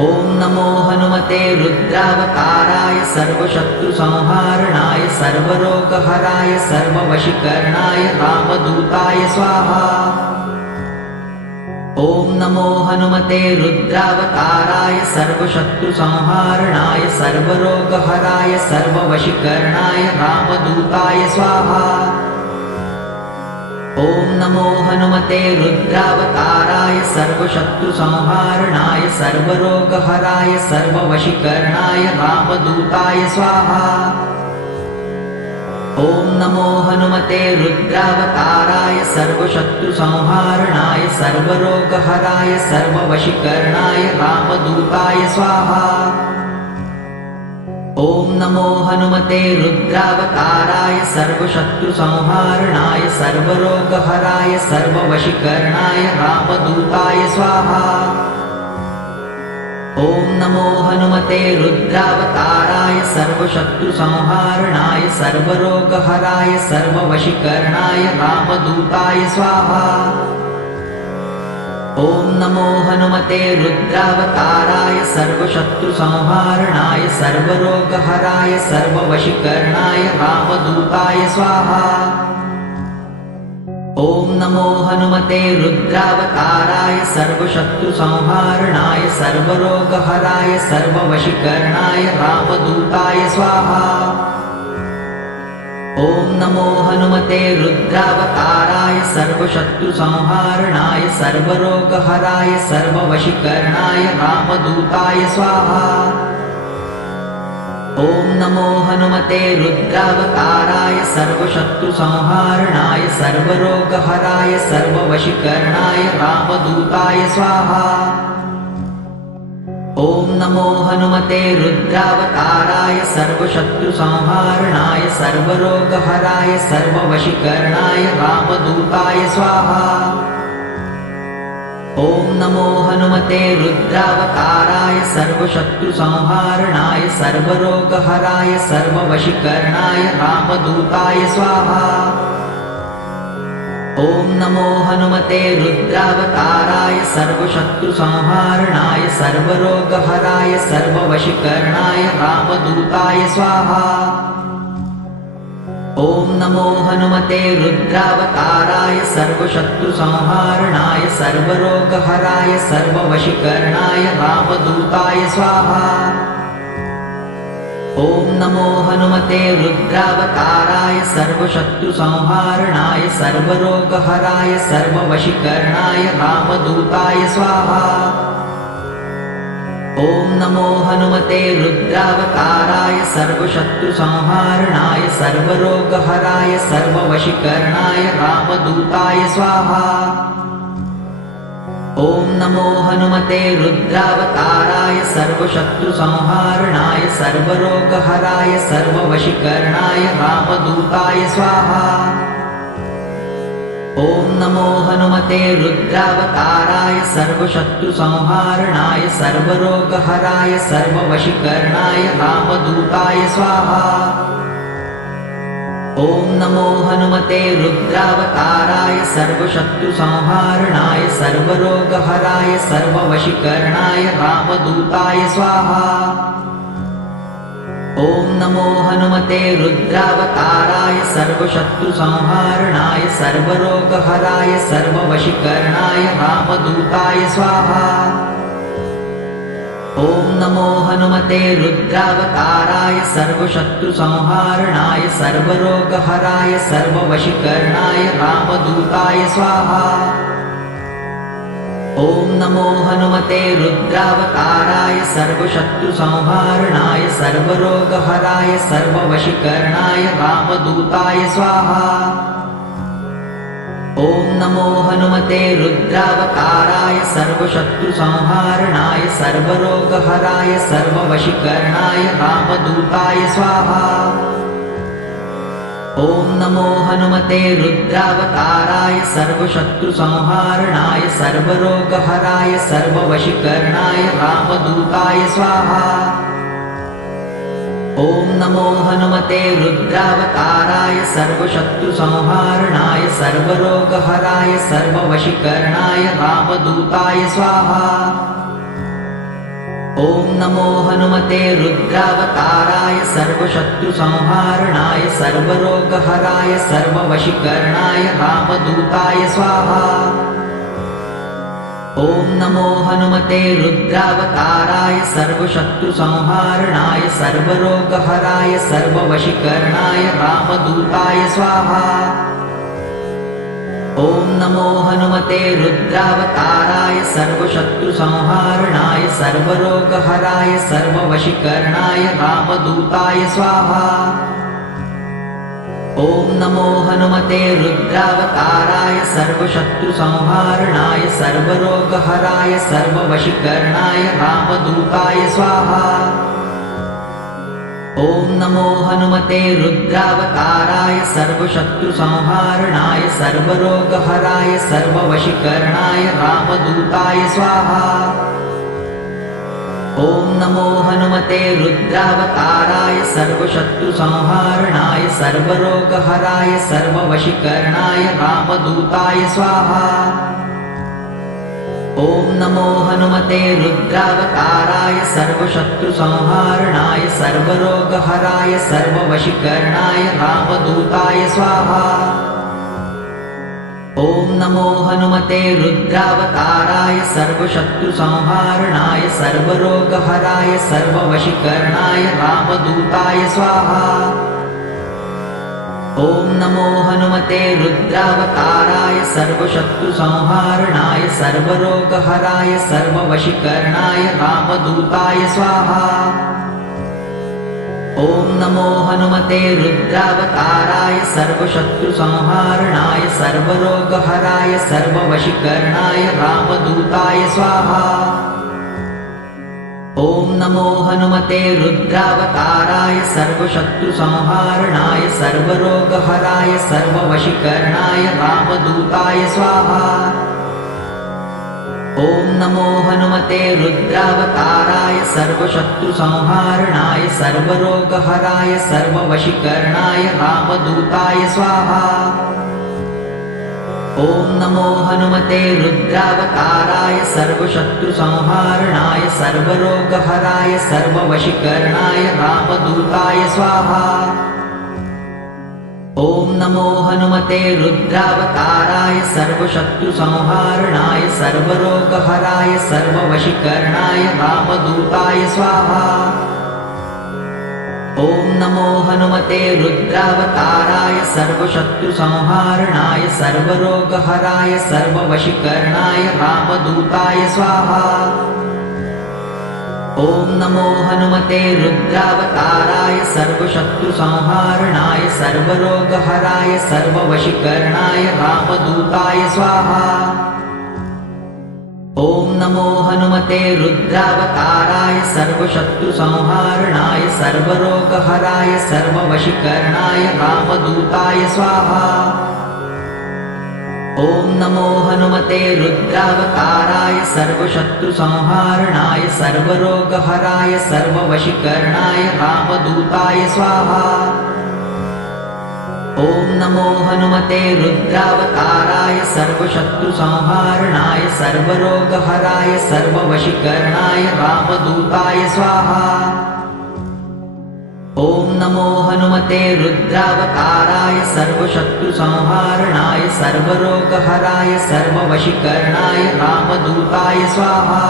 ॐ नमो हनुमते रुद्रावताराय सर्वशत्रुसंहारणाय सर्वरोगहराय सर्ववशीकरणाय रामदूताय स्वाहा। ॐ नमो हनुमते रुद्रावताराय सर्वशत्रुसंहारणाय सर्वरोगहराय सर्ववशीकरणाय रामदूताय स्वाहा। ॐ नमो हनुमते रुद्रावताराय सर्वशत्रुसंहारणाय सर्वरोगहराय सर्ववशीकरणाय रामदूताय स्वाहा। ॐ नमो हनुमते रुद्रावताराय सर्वशत्रुसंहारणाय सर्वरोगहराय सर्ववशीकरणाय रामदूताय स्वाहा। ॐ नमो हनुमते रुद्रावताराय सर्वशत्रुसंहारणाय सर्वरोगहराय सर्ववशीकरणाय रामदूताय स्वाहा। ॐ नमो हनुमते रुद्रावताराय सर्वशत्रुसंहारणाय सर्वरोगहराय सर्ववशीकरणाय रामदूताय स्वाहा। ॐ नमो हनुमते रुद्रावताराय सर्वशत्रुसंहारणाय सर्वरोगहराय सर्ववशीकरणाय रामदूताय स्वाहा। ॐ नमो हनुमते रुद्रावताराय सर्वशत्रुसंहारणाय सर्वरोगहराय सर्ववशीकरणाय रामदूताय स्वाहा। ॐ नमो हनुमते रुद्रावताराय सर्वशत्रुसंहारणाय सर्वरोगहराय सर्ववशीकरणाय रामदूताय स्वाहा। ॐ नमो हनुमते रुद्रावताराय सर्वशत्रुसंहारणाय सर्वरोगहराय सर्ववशीकरणाय रामदूताय स्वाहा। ॐ नमो हनुमते रुद्रावताराय सर्वशत्रुसंहारणाय सर्वरोगहराय सर्ववशीकरणाय रामदूताय स्वाहा। ॐ नमो हनुमते रुद्रावताराय सर्वशत्रुसंहारणाय सर्वरोगहराय सर्ववशीकरणाय रामदूताय स्वाहा। ॐ नमो हनुमते रुद्रावताराय सर्वशत्रुसंहारणाय सर्वरोगहराय सर्ववशीकरणाय रामदूताय स्वाहा। ॐ नमो हनुमते रुद्रावताराय सर्वशत्रुसंहारणाय सर्वरोगहराय सर्ववशीकरणाय रामदूताय स्वाहा। ॐ नमो हनुमते रुद्रावताराय सर्वशत्रुसंहारणाय सर्वरोगहराय सर्ववशीकरणाय रामदूताय स्वाहा। ॐ नमो हनुमते रुद्रावताराय सर्वशत्रुसंहारणाय सर्वरोगहराय सर्ववशीकरणाय रामदूताय स्वाहा। ॐ नमो हनुमते रुद्रावताराय सर्वशत्रुसंहारणाय सर्वरोगहराय सर्ववशीकरणाय रामदूताय स्वाहा। ॐ नमो हनुमते रुद्रावताराय सर्वशत्रुसंहारणाय सर्वरोगहराय सर्ववशीकरणाय रामदूताय स्वाहा। ॐ नमो हनुमते रुद्रावताराय सर्वशत्रुसंहारणाय सर्वरोगहराय सर्ववशीकरणाय रामदूताय स्वाहा। ॐ नमो हनुमते रुद्रावताराय सर्वशत्रुसंहारणाय सर्वरोगहराय सर्ववशीकरणाय रामदूताय स्वाहा। ॐ नमो हनुमते रुद्रावताराय सर्वशत्रुसंहारणाय सर्वरोगहराय सर्ववशीकरणाय रामदूताय स्वाहा। ॐ नमो हनुमते रुद्रावताराय सर्वशत्रुसंहारणाय सर्वरोगहराय सर्ववशीकरणाय रामदूताय स्वाहा। ॐ नमो हनुमते रुद्रावताराय सर्वशत्रुसंहारणाय सर्वरोगहराय सर्ववशीकरणाय रामदूताय स्वाहा। ॐ नमो हनुमते रुद्रावताराय सर्वशत्रुसंहारणाय सर्वरोगहराय सर्ववशीकरणाय रामदूताय स्वाहा। ॐ नमो हनुमते रुद्रावताराय सर्वशत्रुसंहारणाय सर्वरोगहराय सर्ववशीकरणाय रामदूताय स्वाहा। ॐ नमो हनुमते रुद्रावताराय सर्वशत्रुसंहारणाय सर्वरोगहराय सर्ववशीकरणाय रामदूताय स्वाहा। ॐ नमो हनुमते रुद्रावताराय सर्वशत्रुसंहारणाय सर्वरोगहराय सर्ववशीकरणाय रामदूताय स्वाहा। ॐ नमो हनुमते रुद्रावताराय सर्वशत्रुसंहारणाय सर्वरोगहराय सर्ववशीकरणाय रामदूताय स्वाहा। ॐ नमो हनुमते रुद्रावताराय सर्वशत्रुसंहारणाय सर्वरोगहराय सर्ववशीकरणाय रामदूताय स्वाहा। ॐ नमो हनुमते रुद्रावताराय सर्वशत्रुसंहारणाय सर्वरोगहराय सर्ववशीकरणाय रामदूताय स्वाहा। ॐ नमो हनुमते रुद्रावताराय सर्वशत्रुसंहारणाय सर्वरोगहराय सर्ववशीकरणाय रामदूताय स्वाहा। ॐ नमो हनुमते रुद्रावताराय सर्वशत्रुसंहारणाय सर्वरोगहराय सर्ववशीकरणाय रामदूताय स्वाहा। ॐ नमो हनुमते रुद्रावताराय सर्वशत्रुसंहारणाय सर्वरोगहराय सर्ववशीकरणाय रामदूताय स्वाहा। ॐ नमो हनुमते रुद्रावताराय सर्वशत्रुसंहारणाय सर्वरोगहराय सर्ववशीकरणाय रामदूताय स्वाहा। ॐ नमो हनुमते रुद्रावताराय सर्वशत्रुसंहारणाय सर्वरोगहराय सर्ववशीकरणाय रामदूताय स्वाहा। ॐ नमो हनुमते रुद्रावताराय सर्वशत्रुसंहारणाय सर्वरोगहराय सर्ववशीकरणाय रामदूताय स्वाहा। ॐ नमो हनुमते रुद्रावताराय सर्वशत्रुसंहारणाय सर्वरोगहराय सर्ववशीकरणाय रामदूताय स्वाहा। ॐ नमो हनुमते रुद्रावताराय सर्वशत्रुसंहारणाय सर्वरोगहराय सर्ववशीकरणाय रामदूताय स्वाहा। ॐ नमो हनुमते रुद्रावताराय सर्वशत्रुसंहारणाय सर्वरोगहराय सर्ववशीकरणाय रामदूताय स्वाहा। ॐ नमो हनुमते रुद्रावताराय सर्वशत्रुसंहारणाय सर्वरोगहराय सर्ववशीकरणाय रामदूताय स्वाहा। ॐ नमो हनुमते रुद्रावताराय सर्वशत्रुसंहारणाय सर्वरोगहराय सर्ववशीकरणाय रामदूताय स्वाहा। ॐ नमो हनुमते रुद्रावताराय सर्वशत्रुसंहारणाय सर्वरोगहराय सर्ववशीकरणाय रामदूताय स्वाहा। ॐ नमो हनुमते रुद्रावताराय सर्वशत्रुसंहारणाय सर्वरोगहराय सर्ववशीकरणाय रामदूताय स्वाहा। ॐ नमो हनुमते रुद्रावताराय सर्वशत्रुसंहारणाय सर्वरोगहराय सर्ववशीकरणाय रामदूताय स्वाहा। ॐ नमो हनुमते रुद्रावताराय सर्वशत्रुसंहारणाय सर्वरोगहराय सर्ववशीकरणाय रामदूताय स्वाहा।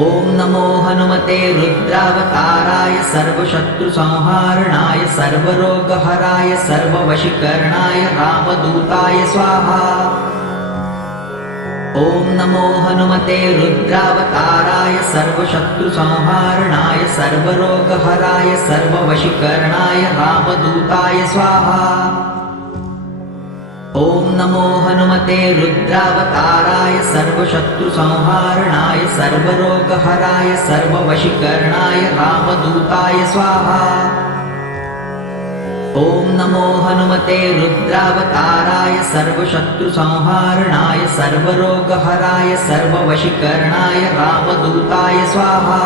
ॐ नमो हनुमते रुद्रावताराय सर्वशत्रुसंहारणाय सर्वरोगहराय सर्ववशीकरणाय रामदूताय स्वाहा। ॐ नमो हनुमते रुद्रावताराय सर्वशत्रुसंहारणाय सर्वरोगहराय सर्ववशीकरणाय रामदूताय स्वाहा। ॐ नमो हनुमते रुद्रावताराय सर्वशत्रुसंहारणाय सर्वरोगहराय सर्ववशीकरणाय रामदूताय स्वाहा। ॐ नमो हनुमते रुद्रावताराय सर्वशत्रुसंहारणाय सर्वरोगहराय सर्ववशीकरणाय रामदूताय स्वाहा।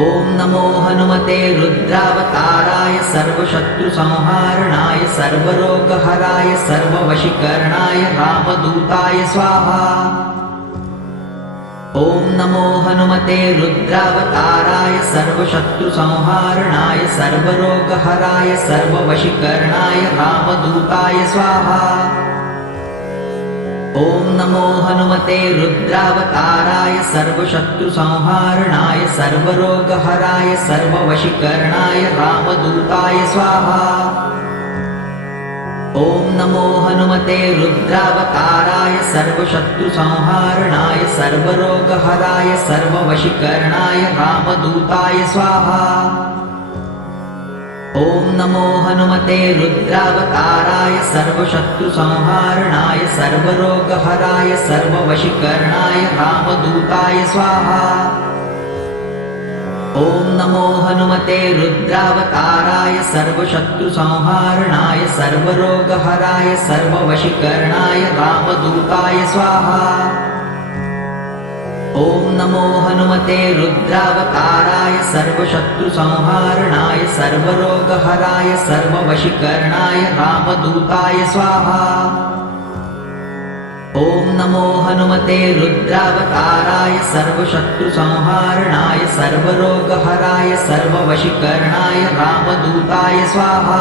ॐ नमो हनुमते रुद्रावताराय सर्वशत्रुसंहारणाय सर्वरोगहराय सर्ववशीकरणाय रामदूताय स्वाहा। ॐ नमो हनुमते रुद्रावताराय सर्वशत्रुसंहारणाय सर्वरोगहराय सर्ववशीकरणाय रामदूताय स्वाहा। ॐ नमो हनुमते रुद्रावताराय सर्वशत्रुसंहारणाय सर्वरोगहराय सर्ववशीकरणाय रामदूताय स्वाहा। ॐ नमो हनुमते रुद्रावताराय सर्वशत्रुसंहारणाय सर्वरोगहराय सर्ववशीकरणाय रामदूताय स्वाहा। ॐ नमो हनुमते रुद्रावताराय सर्वशत्रुसंहारणाय सर्वरोगहराय सर्ववशीकरणाय रामदूताय स्वाहा। ॐ नमो हनुमते रुद्रावताराय सर्वशत्रुसंहारणाय सर्वरोगहराय सर्ववशीकरणाय रामदूताय स्वाहा। ॐ नमो हनुमते रुद्रावताराय सर्वशत्रुसंहारणाय सर्वरोगहराय सर्ववशीकरणाय रामदूताय स्वाहा। ॐ नमो हनुमते रुद्रावताराय सर्वशत्रुसंहारणाय सर्वरोगहराय सर्ववशीकरणाय रामदूताय स्वाहा।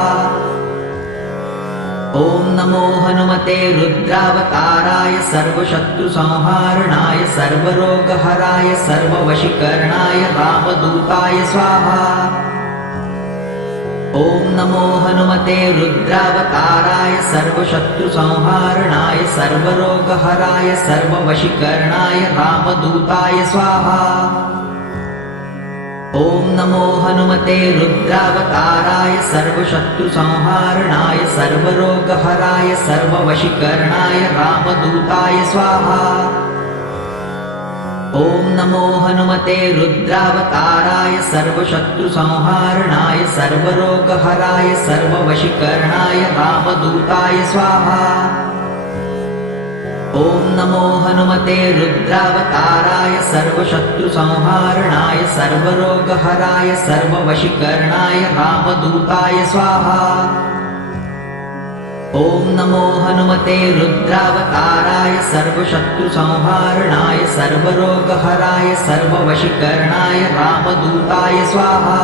ॐ नमो हनुमते रुद्रावताराय सर्वशत्रुसंहारणाय सर्वरोगहराय सर्ववशीकरणाय रामदूताय स्वाहा। ॐ नमो हनुमते रुद्रावताराय सर्वशत्रुसंहारणाय सर्वरोगहराय सर्ववशीकरणाय रामदूताय स्वाहा। ॐ नमो हनुमते रुद्रावताराय सर्वशत्रुसंहारणाय सर्वरोगहराय सर्ववशीकरणाय रामदूताय स्वाहा। ॐ नमो हनुमते रुद्रावताराय सर्वशत्रुसंहारणाय सर्वरोगहराय सर्ववशीकरणाय रामदूताय स्वाहा। ॐ नमो हनुमते रुद्रावताराय सर्वशत्रुसंहारणाय सर्वरोगहराय सर्ववशीकरणाय रामदूताय स्वाहा। ॐ नमो हनुमते रुद्रावताराय सर्वशत्रुसंहारणाय सर्वरोगहराय सर्ववशीकरणाय रामदूताय स्वाहा।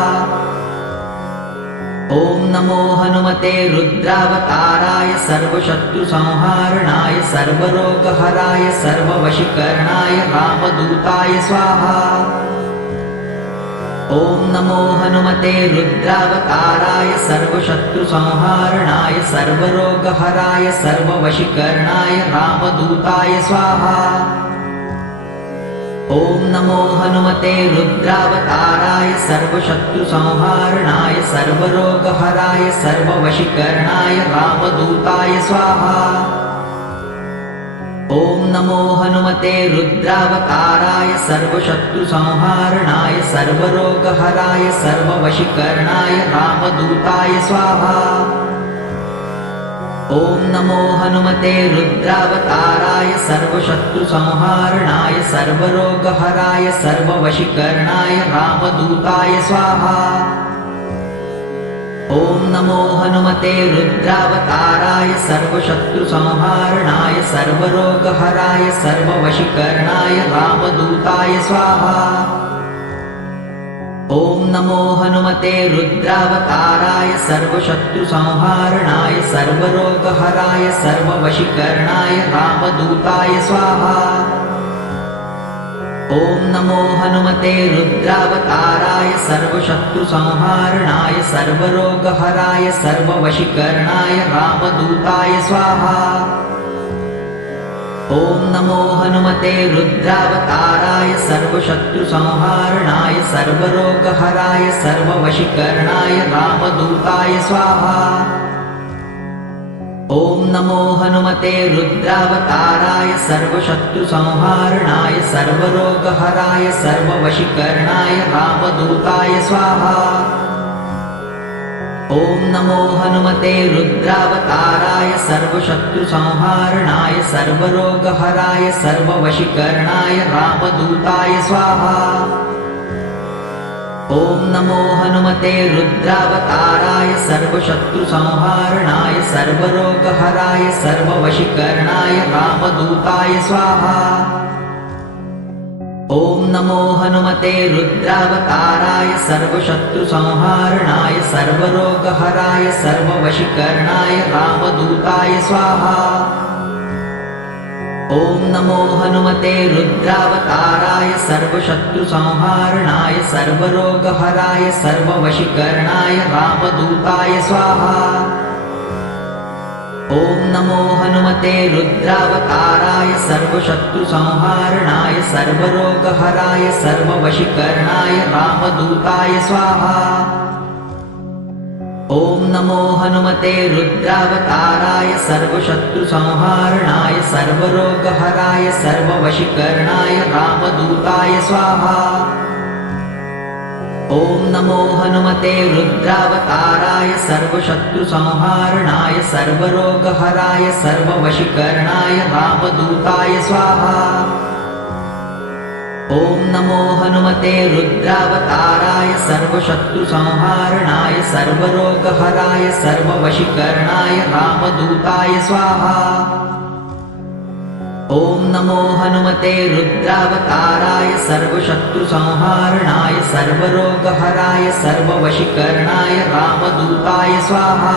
ॐ नमो हनुमते रुद्रावताराय सर्वशत्रुसंहारणाय सर्वरोगहराय सर्ववशीकरणाय रामदूताय स्वाहा। ॐ नमो हनुमते रुद्रावताराय सर्वशत्रुसंहारणाय सर्वरोगहराय सर्ववशीकरणाय रामदूताय स्वाहा। ॐ नमो हनुमते रुद्रावताराय सर्वशत्रुसंहारणाय सर्वरोगहराय सर्ववशीकरणाय रामदूताय स्वाहा। ॐ नमो हनुमते रुद्रावताराय सर्वशत्रुसंहारणाय सर्वरोगहराय सर्ववशीकरणाय रामदूताय स्वाहा। ॐ नमो हनुमते रुद्रावताराय सर्वशत्रुसंहारणाय सर्वरोगहराय सर्ववशीकरणाय रामदूताय स्वाहा। ॐ नमो हनुमते रुद्रावताराय सर्वशत्रुसंहारणाय सर्वरोगहराय सर्ववशीकरणाय रामदूताय स्वाहा। ॐ नमो हनुमते रुद्रावताराय सर्वशत्रुसंहारणाय सर्वरोगहराय सर्ववशीकरणाय रामदूताय स्वाहा। ॐ नमो हनुमते रुद्रावताराय सर्वशत्रुसंहारणाय सर्वरोगहराय सर्ववशीकरणाय रामदूताय स्वाहा। ॐ नमो हनुमते रुद्रावताराय सर्वशत्रुसंहारणाय सर्वरोगहराय सर्ववशीकरणाय रामदूताय स्वाहा। ॐ नमो हनुमते रुद्रावताराय सर्वशत्रुसंहारणाय सर्वरोगहराय सर्ववशीकरणाय रामदूताय स्वाहा। ॐ नमो हनुमते रुद्रावताराय सर्वशत्रुसंहारणाय सर्वरोगहराय सर्ववशीकरणाय रामदूताय स्वाहा। ॐ नमो हनुमते रुद्रावताराय सर्वशत्रुसंहारणाय सर्वरोगहराय सर्ववशीकरणाय रामदूताय स्वाहा। ॐ नमो हनुमते रुद्रावताराय सर्वशत्रुसंहारणाय सर्वरोगहराय सर्ववशीकरणाय रामदूताय स्वाहा। ॐ नमो हनुमते रुद्रावताराय सर्वशत्रुसंहारणाय सर्वरोगहराय सर्ववशीकरणाय रामदूताय स्वाहा। ॐ नमो हनुमते रुद्रावताराय सर्वशत्रुसंहारणाय सर्वरोगहराय सर्ववशीकरणाय रामदूताय स्वाहा। ॐ नमो हनुमते रुद्रावताराय सर्वशत्रुसंहारणाय सर्वरोगहराय सर्ववशीकरणाय रामदूताय स्वाहा। ॐ नमो हनुमते रुद्रावताराय सर्वशत्रुसंहारणाय सर्वरोगहराय सर्ववशीकरणाय रामदूताय स्वाहा। ॐ नमो हनुमते रुद्रावताराय सर्वशत्रुसंहारणाय सर्वरोगहराय सर्ववशीकरणाय रामदूताय स्वाहा। ॐ नमो हनुमते रुद्रावताराय सर्वशत्रुसंहारणाय सर्वरोगहराय सर्ववशीकरणाय रामदूताय स्वाहा।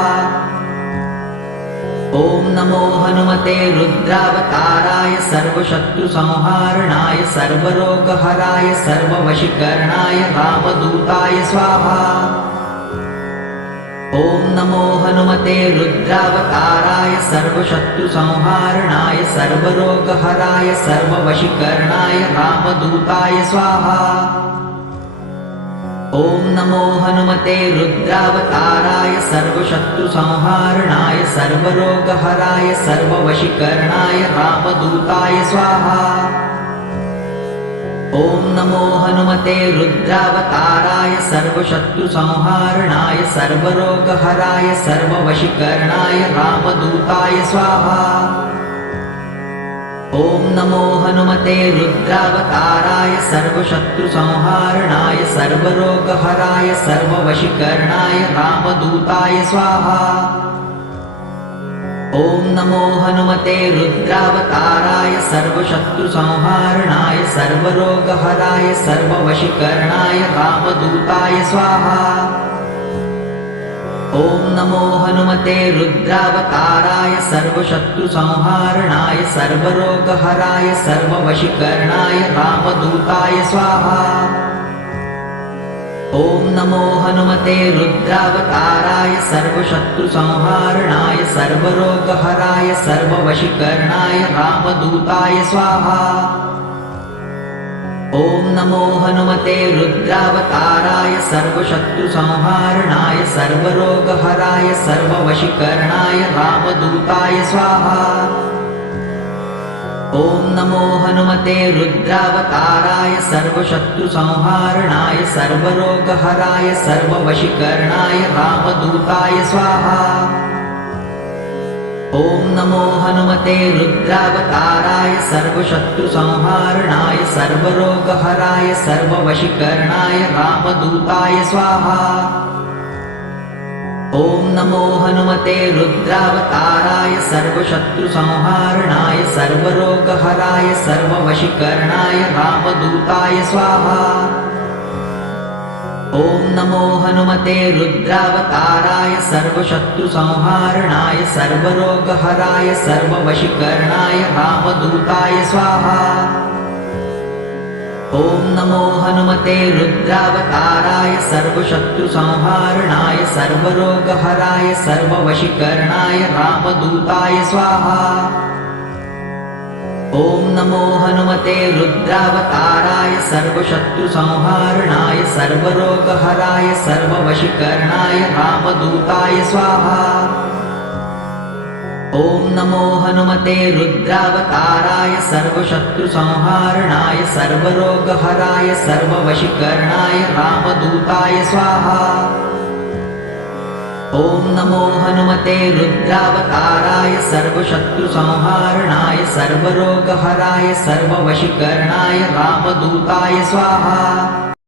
ॐ नमो हनुमते रुद्रावताराय सर्वशत्रुसंहारणाय सर्वरोगहराय सर्ववशीकरणाय रामदूताय स्वाहा। ॐ नमो हनुमते रुद्रावताराय सर्वशत्रुसंहारणाय सर्वरोगहराय सर्ववशीकरणाय रामदूताय स्वाहा। ॐ नमो हनुमते रुद्रावताराय सर्वशत्रुसंहारणाय सर्वरोगहराय सर्ववशीकरणाय रामदूताय स्वाहा। ॐ नमो हनुमते रुद्रावताराय सर्वशत्रुसंहारणाय सर्वरोगहराय सर्ववशीकरणाय रामदूताय स्वाहा। ॐ नमो हनुमते रुद्रावताराय सर्वशत्रुसंहारणाय सर्वरोगहराय सर्ववशीकरणाय रामदूताय स्वाहा। ॐ नमो हनुमते रुद्रावताराय सर्वशत्रुसंहारणाय सर्वरोगहराय सर्ववशीकरणाय रामदूताय स्वाहा। ॐ नमो हनुमते रुद्रावताराय सर्वशत्रुसंहारणाय सर्वरोगहराय सर्ववशीकरणाय रामदूताय स्वाहा। ॐ नमो हनुमते रुद्रावताराय सर्वशत्रुसंहारणाय सर्वरोगहराय सर्ववशीकरणाय रामदूताय स्वाहा। ॐ नमो हनुमते रुद्रावताराय सर्वशत्रुसंहारणाय सर्वरोगहराय सर्ववशीकरणाय रामदूताय स्वाहा। ॐ नमो हनुमते रुद्रावताराय सर्वशत्रुसंहारणाय सर्वरोगहराय सर्ववशीकरणाय रामदूताय स्वाहा। ॐ नमो हनुमते रुद्रावताराय सर्वशत्रुसंहारणाय सर्वरोगहराय सर्ववशीकरणाय रामदूताय स्वाहा। ॐ नमो हनुमते रुद्रावताराय सर्वशत्रुसंहारणाय सर्वरोगहराय सर्ववशीकरणाय रामदूताय स्वाहा। ॐ नमो हनुमते रुद्रावताराय सर्वशत्रुसंहारणाय सर्वरोगहराय सर्ववशीकरणाय रामदूताय स्वाहा। ॐ नमो हनुमते रुद्रावताराय सर्वशत्रुसंहारणाय सर्वरोगहराय सर्ववशीकरणाय रामदूताय स्वाहा। ॐ नमो हनुमते रुद्रावताराय सर्वशत्रुसंहारणाय सर्वरोगहराय सर्ववशीकरणाय रामदूताय स्वाहा। ॐ नमो हनुमते रुद्रावताराय सर्वशत्रुसंहारणाय सर्वरोगहराय सर्ववशीकरणाय रामदूताय स्वाहा। ॐ नमो हनुमते रुद्रावताराय सर्वशत्रुसंहारणाय सर्वरोगहराय सर्ववशीकरणाय रामदूताय स्वाहा।